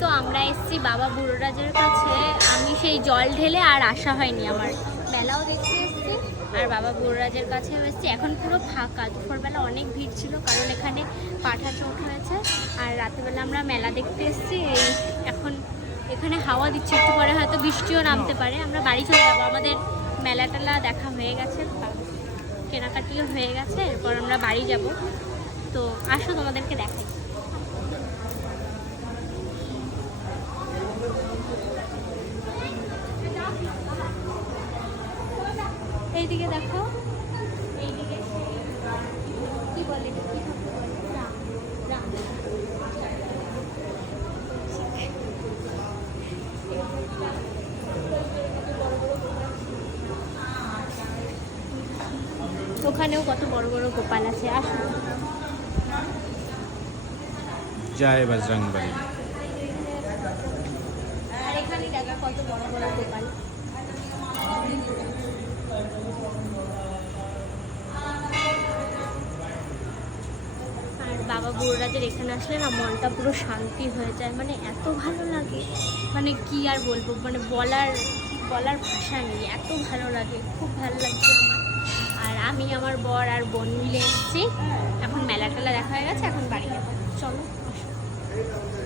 তো আমরা এসেছি বাবা বুড়োরাজের কাছে। আমি সেই জল ঢেলে আর আসা হয়নি আমার। মেলাও দেখতে এসেছি আর বাবা বুড়োরাজের কাছেও এসেছি। এখন পুরো ফাঁকা, দুপুরবেলা অনেক ভিড় ছিল কারণ এখানে পাঠা চোট হয়েছে। আর রাতেরবেলা আমরা মেলা দেখতে এসেছি। এখন এখানে হাওয়া দিচ্ছে, একটু পরে হয়তো বৃষ্টিও নামতে পারে। আমরা বাড়ি চলে যাবো, আমাদের মেলা টেলা দেখা হয়ে গেছে, কেনাকাটিও হয়ে গেছে। এরপর আমরা বাড়ি যাব। তো আসো তোমাদেরকে দেখাই। এইদিকে দেখো, এইদিকে কি বলে, কি ঠাকুর বলে? রাম, রাম। ওখানেও কত বড় বড় গোপাল আছে, আসো। জয় বজরংবলী। আর এখানে দেখো কত বড় বড় গোপাল। আর বাবা বুড়োরাজের এখানে আসলে না মনটা পুরো শান্তি হয়ে যায়, মানে এত ভালো লাগে, মানে কি আর বলবো, মানে বলার ভাষা নেই, এত ভালো লাগে, খুব ভালো লাগছে আমার। আর আমি আমার বর আর বোন মিলে এসেছি। এখন মেলা টেলা দেখা হয়ে গেছে, এখন বাড়ি যাবো, চলো আসো।